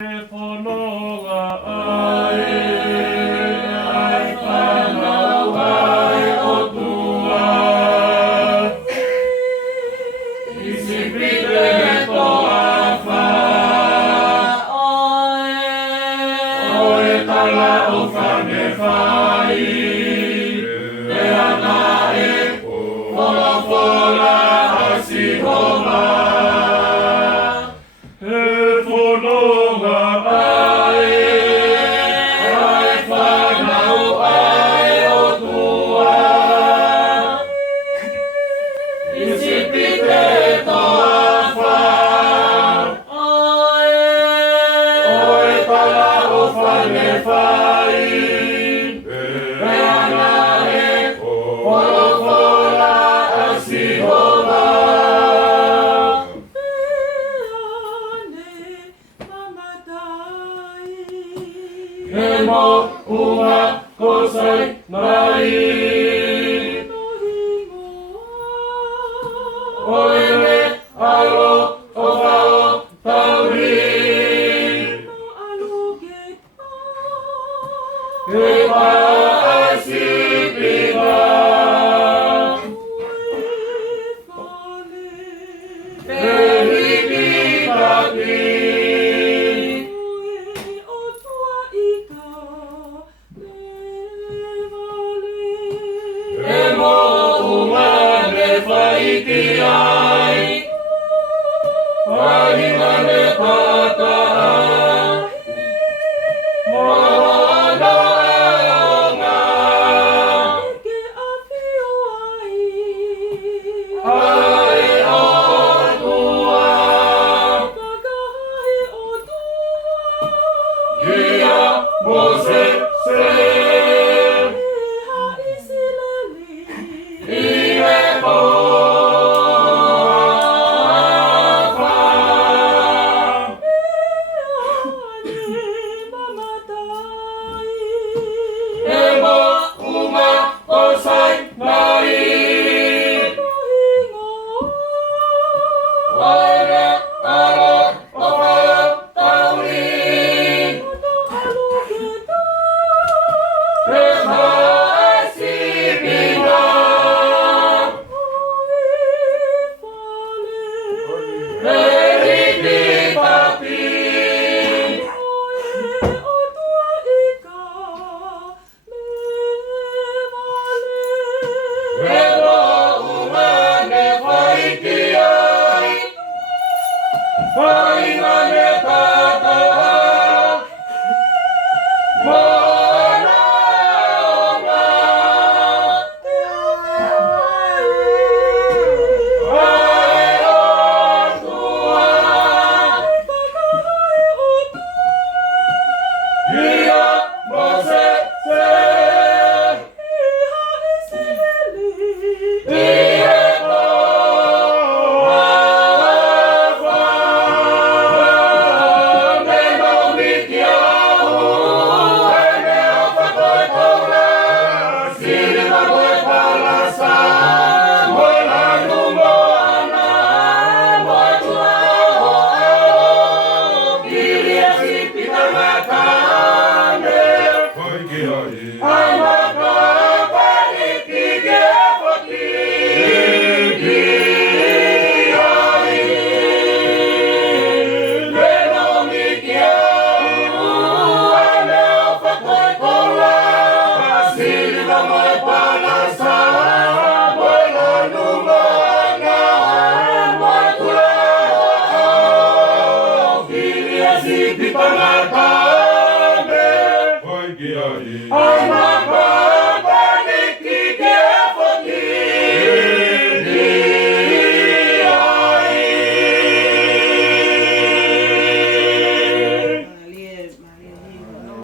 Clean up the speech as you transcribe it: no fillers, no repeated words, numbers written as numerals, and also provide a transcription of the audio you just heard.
Fononga ai whanau ai o tua Isi pite toa wha Oe tala o whane whai E ana e whola whola asi homa Emo uma kosai mai Oene alo o whao tauri E waasi pina E hiki paki Iti ai, hiva ne tataa, moana e onga, Teke ai o tua, kakahi o tua, ia mose.